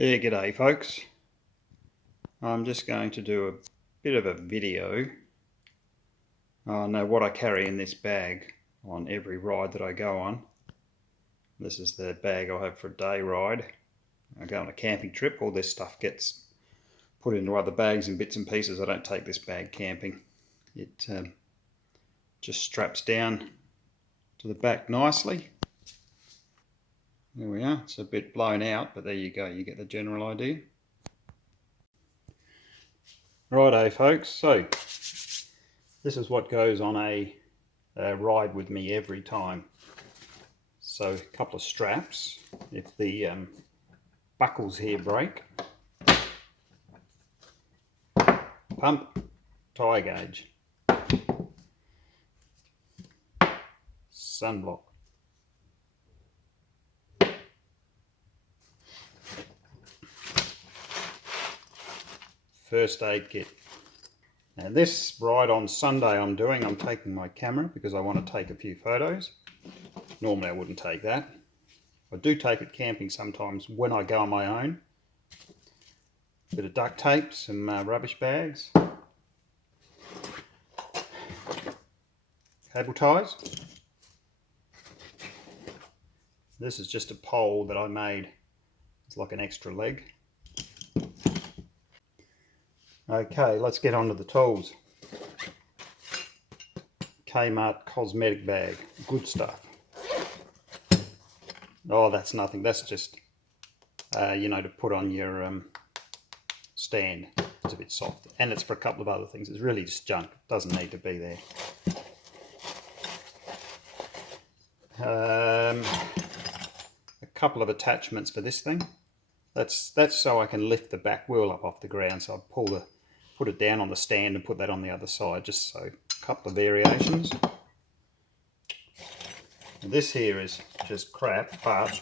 Yeah, g'day folks. I'm just going to do a bit of a video on what I carry in this bag on every ride that I go on. This is the bag I have for a day ride. I go on a camping trip, all this stuff gets put into other bags and bits and pieces. I don't take this bag camping. It just straps down to the back nicely. There we are. It's a bit blown out, but there you go, you get the general idea. Righto folks, so this is what goes on a ride with me every time. So a couple of straps, if the buckles here break, pump, tyre gauge, sunblock, first aid kit. Now this ride on Sunday I'm taking my camera because I want to take a few photos. Normally I wouldn't take that. I do take it camping sometimes when I go on my own. A bit of duct tape, some rubbish bags, cable ties. This is just a pole that I made. It's like an extra leg. Okay, let's get on to the tools. Kmart cosmetic bag, good stuff. Oh, that's nothing, that's just, you know, to put on your stand. It's a bit soft, and it's for a couple of other things. It's really just junk, it doesn't need to be there. A couple of attachments for this thing. That's so I can lift the back wheel up off the ground, so I put it down on the stand and put that on the other side, just so a couple of variations. And this here is just crap, but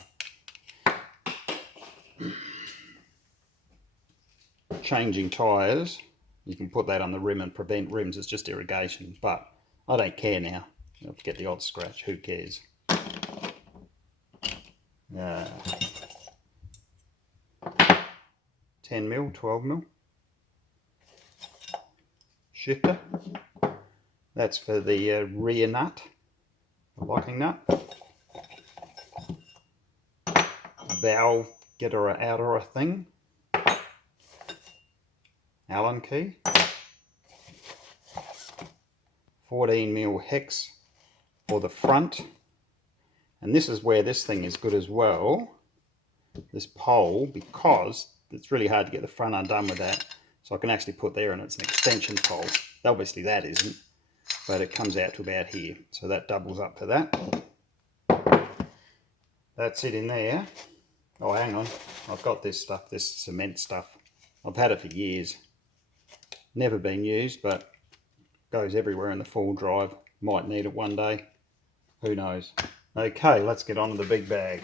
changing tyres, you can put that on the rim and prevent rims. It's just irrigation, but I don't care now. I'll get the odd scratch, who cares? 10mm, 12mm shifter. That's for the rear nut, the locking nut. Valve getter outer thing. Allen key. 14mm hex for the front. And this is where this thing is good as well, this pole, because it's really hard to get the front undone with that. So I can actually put there, and it's an extension pole. Obviously that isn't, but it comes out to about here. So that doubles up to that. That's it in there. Oh, hang on. I've got this stuff, this cement stuff. I've had it for years. Never been used, but goes everywhere in the full drive. Might need it one day. Who knows? Okay, let's get on to the big bag.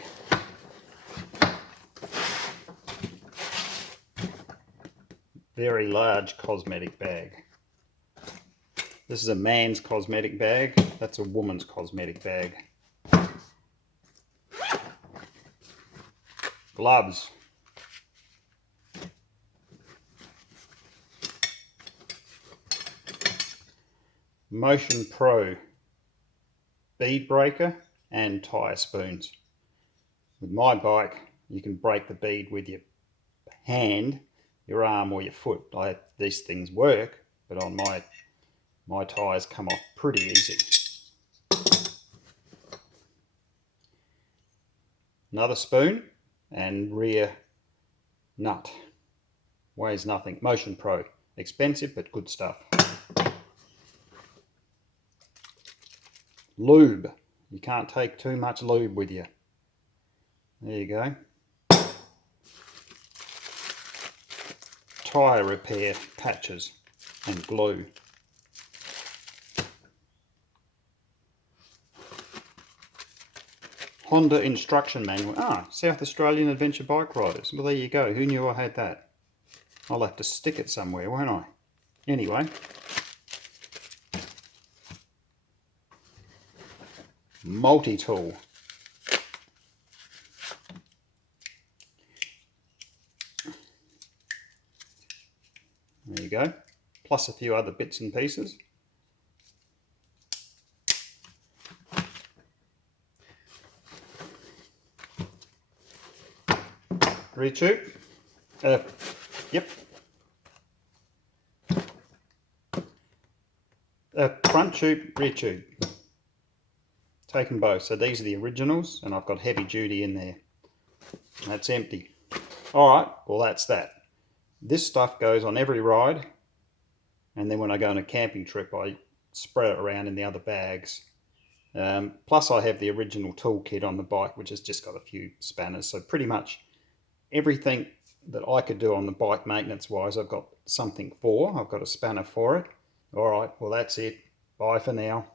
Very large cosmetic bag. This is a man's cosmetic bag. That's a woman's cosmetic bag. Gloves. Motion Pro bead breaker and tyre spoons. With my bike, you can break the bead with your hand, your arm, or your foot. These things work, but on my tyres come off pretty easy. Another spoon and rear nut. Weighs nothing. Motion Pro. Expensive, but good stuff. Lube. You can't take too much lube with you. There you go. Tyre repair patches and glue. Honda instruction manual. South Australian Adventure Bike Riders. Well, there you go. Who knew I had that? I'll have to stick it somewhere, won't I? Anyway. Multi-tool. ago, plus a few other bits and pieces. Rear tube. Yep. Front tube, rear tube. Taken both. So these are the originals, and I've got heavy duty in there. That's empty. Alright, well that's that. This stuff goes on every ride, and then when I go on a camping trip I spread it around in the other bags. Plus I have the original toolkit on the bike, which has just got a few spanners. So pretty much everything that I could do on the bike maintenance wise, I've got something for. I've got a spanner for it. Alright, well that's it. Bye for now.